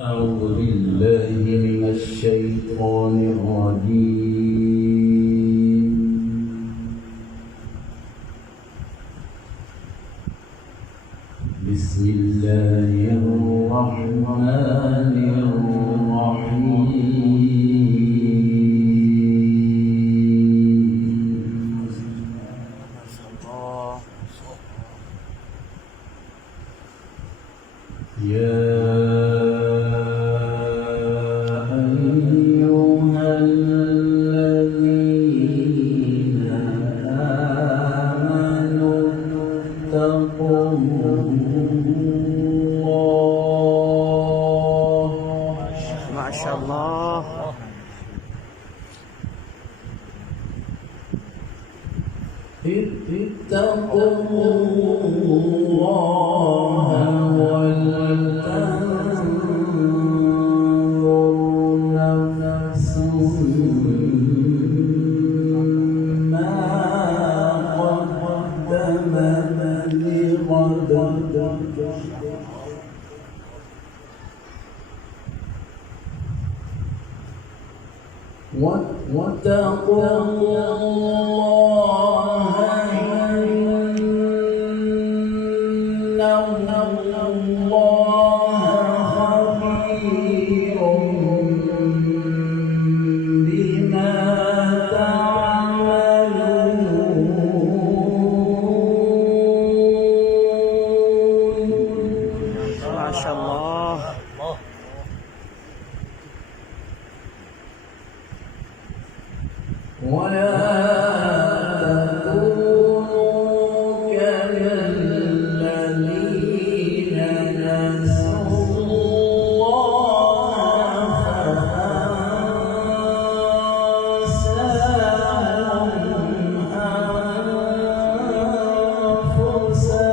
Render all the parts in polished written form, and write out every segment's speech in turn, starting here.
أعوذ بالله من الشيطان الرجيم. بسم الله الرحمن الرحيم. ما شاء الله. اتقوا الله ولتنظر نفس ما قدمت لغد واتقوا الله إن الله خبير بما تعملون. ما شاء الله. ولا تكونوا كالذين نسوا الله فأنساهم أنفسهم.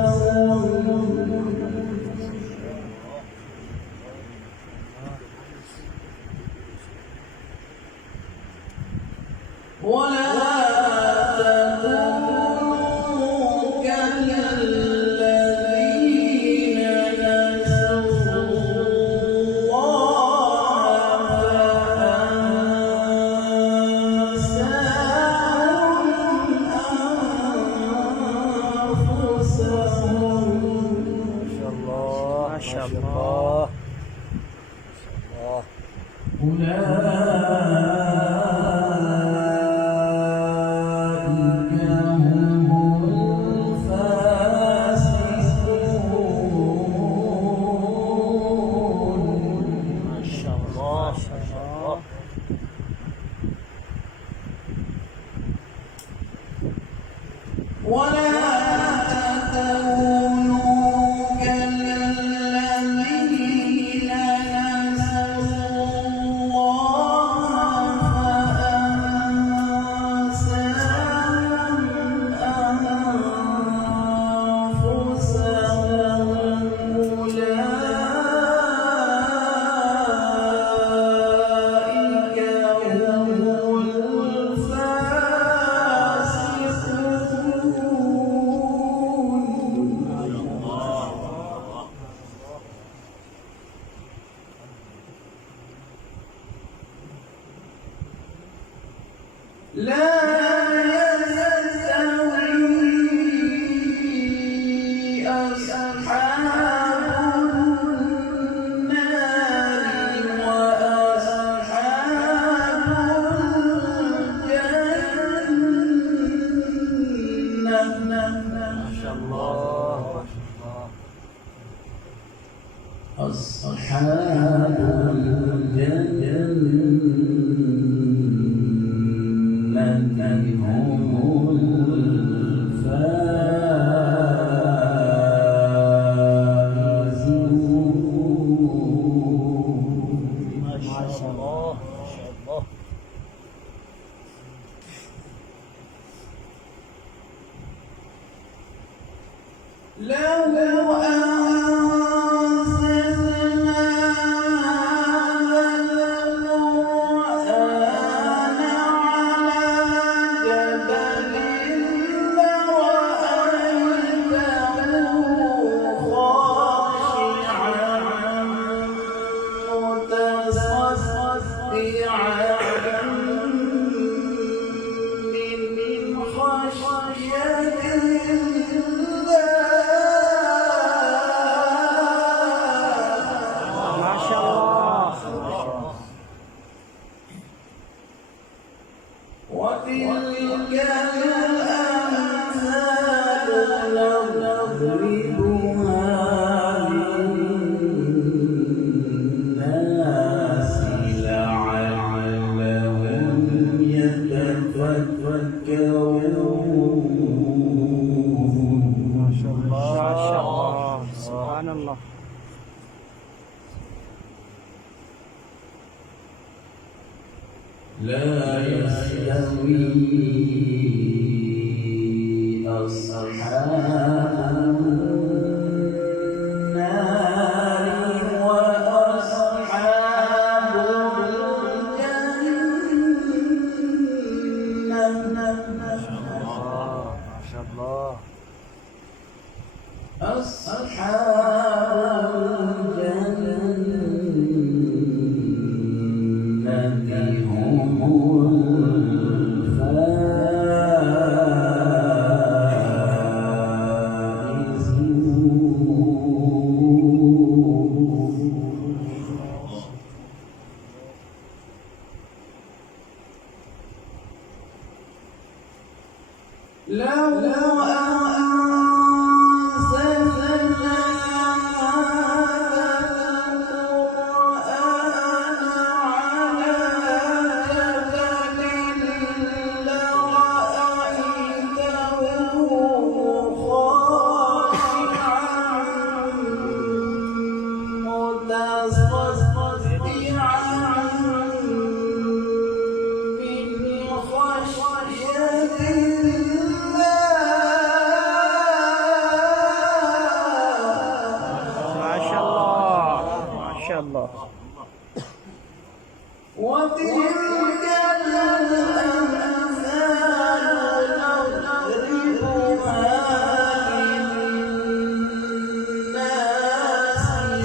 ولا تكونوا كالذين نسوا الله فأنساهم أنفسهم. ما شاء الله. ولا تكونوا كالذين نسوا الله فأنساهم أنفسهم. أولئك هم لا يستوي أصحاب النار وأصحاب الجنة. ما شاء الله. أصحاب الجنة هم الفائزون. ما شاء الله. لو أنزلنا هذا القرآن لا يستوي أصحاب النار وأصحاب الجنة. ما شاء الله. أصحاب الجنة هم الله. وتلك الأمثال نضربها للناس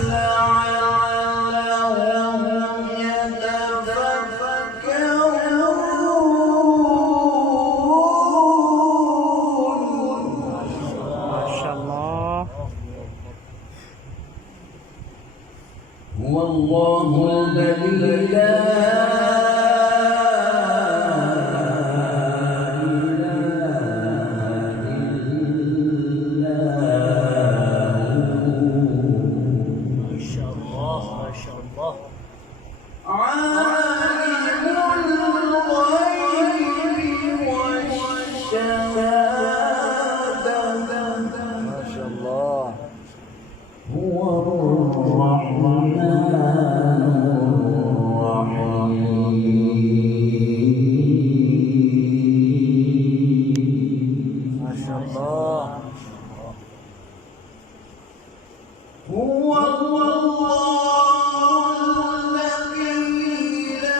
لعلهم يتفكرون. ما شاء الله. هو الله الذي لا إله إلا هو. ما شاء الله. ما شاء الله. عالم الغيب والشهادة. ما شاء الله. هو الرحمن الرحيم. ما شاء الله. هو الله الذي لا إله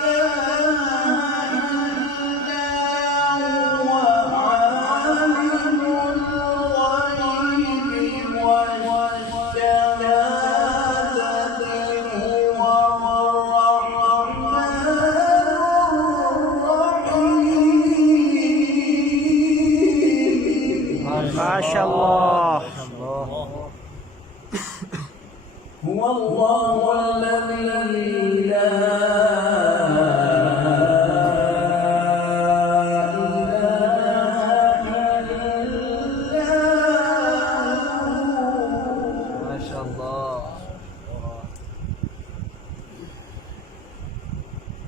إلا هو عالم الغيب والشهادة. هو الرحمن الرحيم. ما شاء الله. هو الله الذي لا إله إلا هو. ما شاء الله.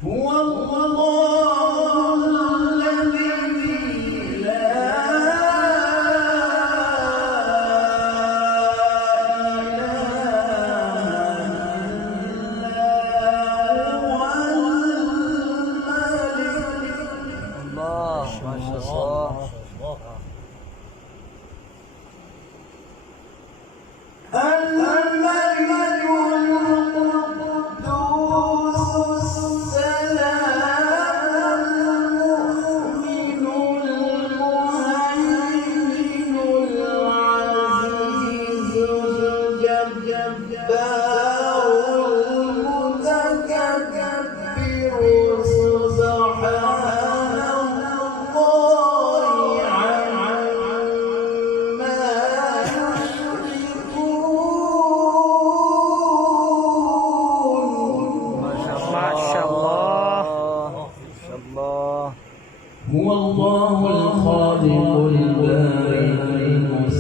هو الله الذي لا ما شاء الله. الملك القدوس السلام المؤمن المهيمن العزيز الجبار المتكبر سبحان الله عما يشركون. ما شاء الله. ما شاء الله. هو الله الخالق البارئ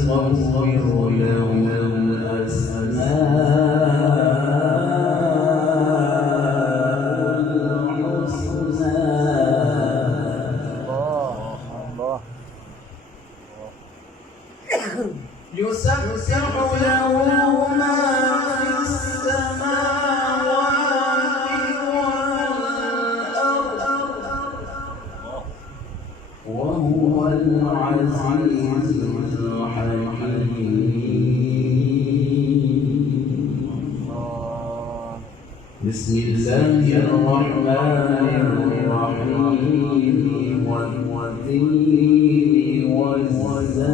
المصور له الأسماء بسم الله الرحمن الرحيم والتين والزيتون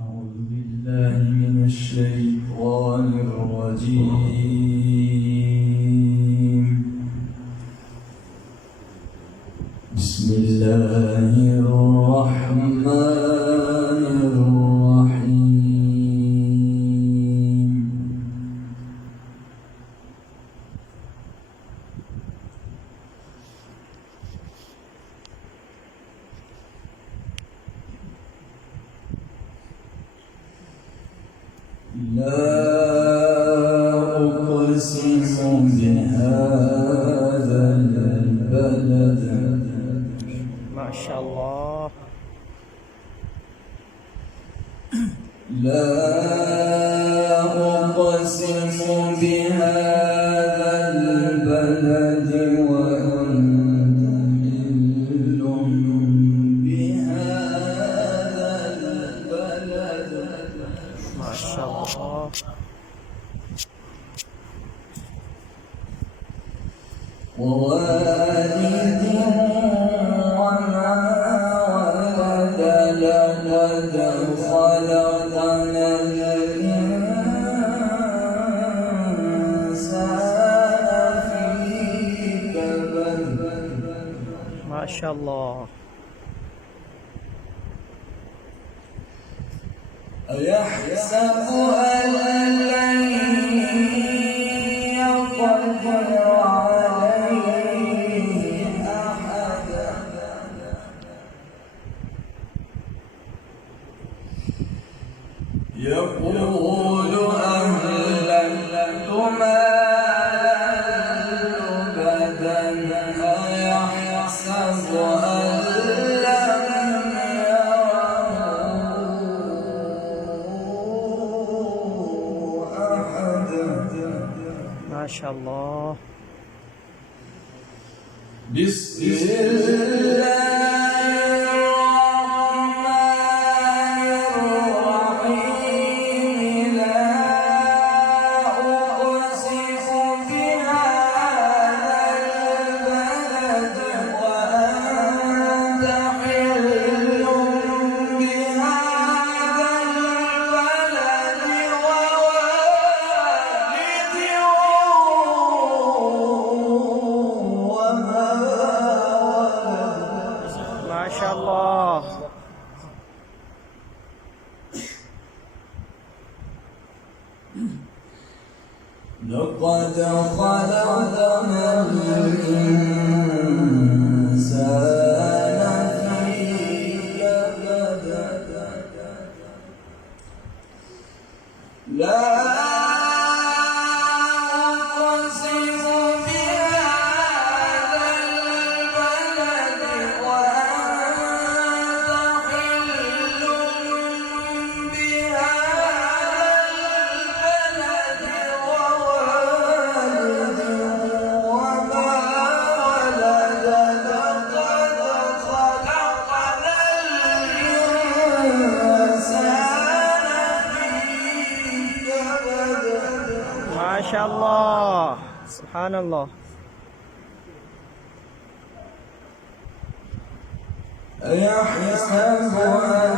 أعوذ بالله من الشيطان الرجيم بسم الله الرحمن الرحيم لا أقسم بهذا البلد ما شاء الله. لا أقسم بهذا البلد وأنت حل بهذا البلد ما شاء الله. ووالد وما ولد لقد خلقنا الإنسان في كبد ما شاء الله. أيحسب أن لن يقدر عليه أحد يقول أهلكت مالا لبدا أيحسب أن لم يره أحد ما شاء الله. بسم الله الرحمن الرحيم لا أقسم بهذا البلد وأنت حل بهذا البلد ووالد وما ما شاء الله. لقد خلقنا الإنسان في كبد لا أقسم بهذا البلد وأنت حل بهذا البلد ووالد وما ولد لقد خلقنا الإنسان في كبد ما شاء الله. سبحان الله. أيحسب أن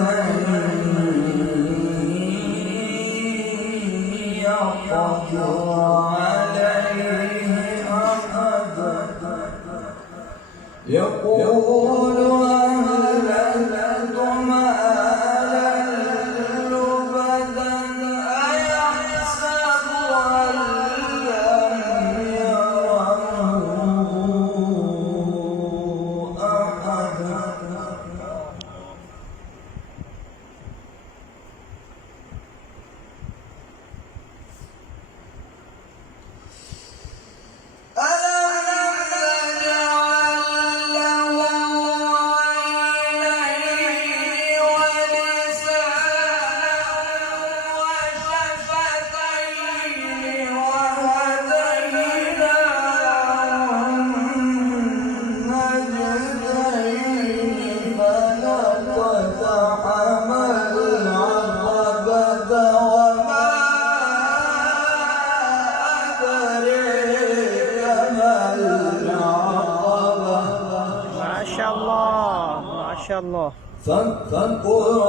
لن يقدر عليه أحد يقول أهلكت مالا لبدا أيحسب أن لم يره أحد ألم نجعل له شاء الله. فك رقبة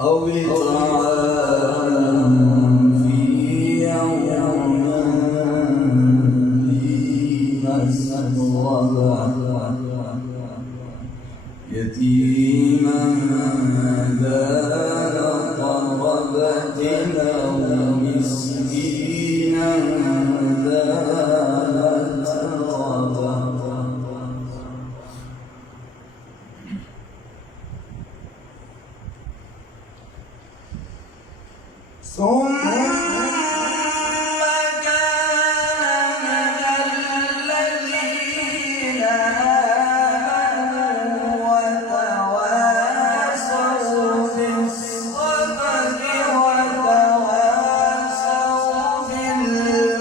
أو إطعام في يوم ذي مسغبة يتيما ذا مقربة أو مسكينا ذا متربة ثم كان الذين آمنوا وتواصوا بالصبر وتواصوا بالمرحمة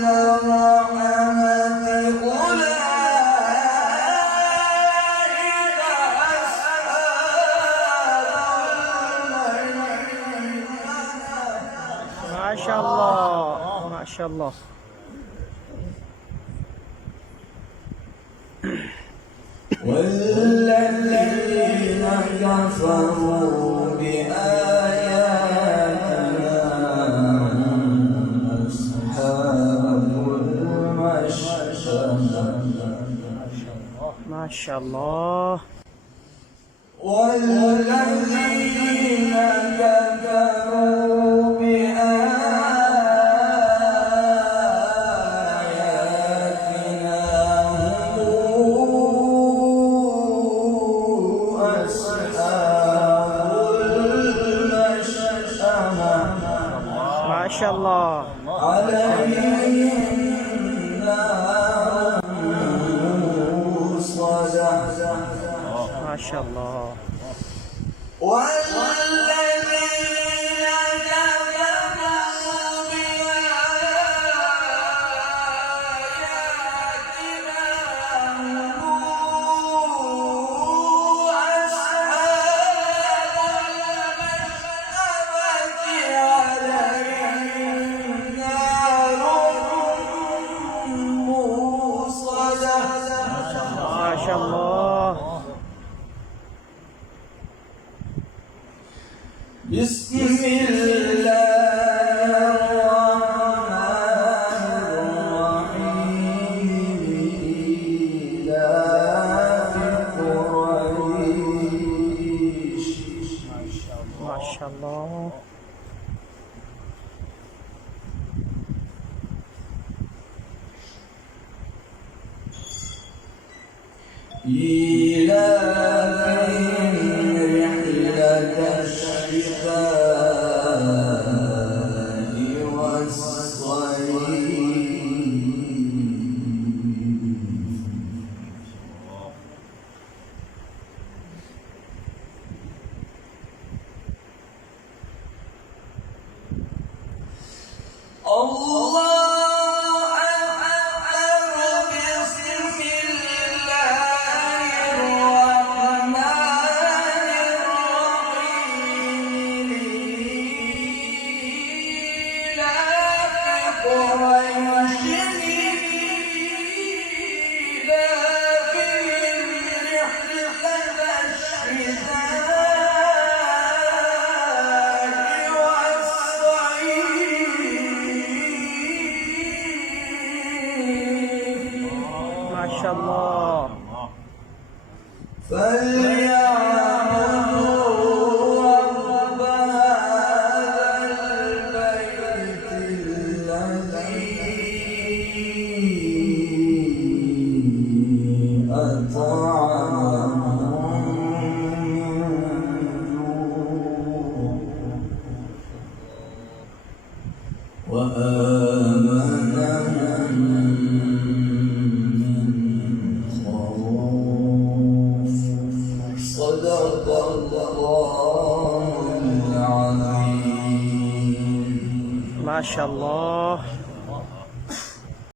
أولئك ما شاء الله ما شاء الله. والذين كفروا بآياتنا هم أصحاب المشأمة ما شاء الله. والذين كفروا بآياتنا هم أصحاب المشأمة ما شاء الله. عليهم نار مؤصدة ما شاء الله. والذين كفروا بآياتنا هم أصحاب المشأمة عليهم نار مؤصدة ما شاء الله. بسم الله الرحمن الرحيم إيلاف قريش ما شاء الله. إيلافهم رحلة الشتاء والصيف الله أكبر بسم الله الرحمن الرحيم إيلاف قريش إيلافهم رحلة الشتاء والصيف ما شاء الله. فليعبدوا رب هذا البيت الذي أطعمهم من جوع وآمنهم من خوف. صدق الله العظيم. ما شاء الله.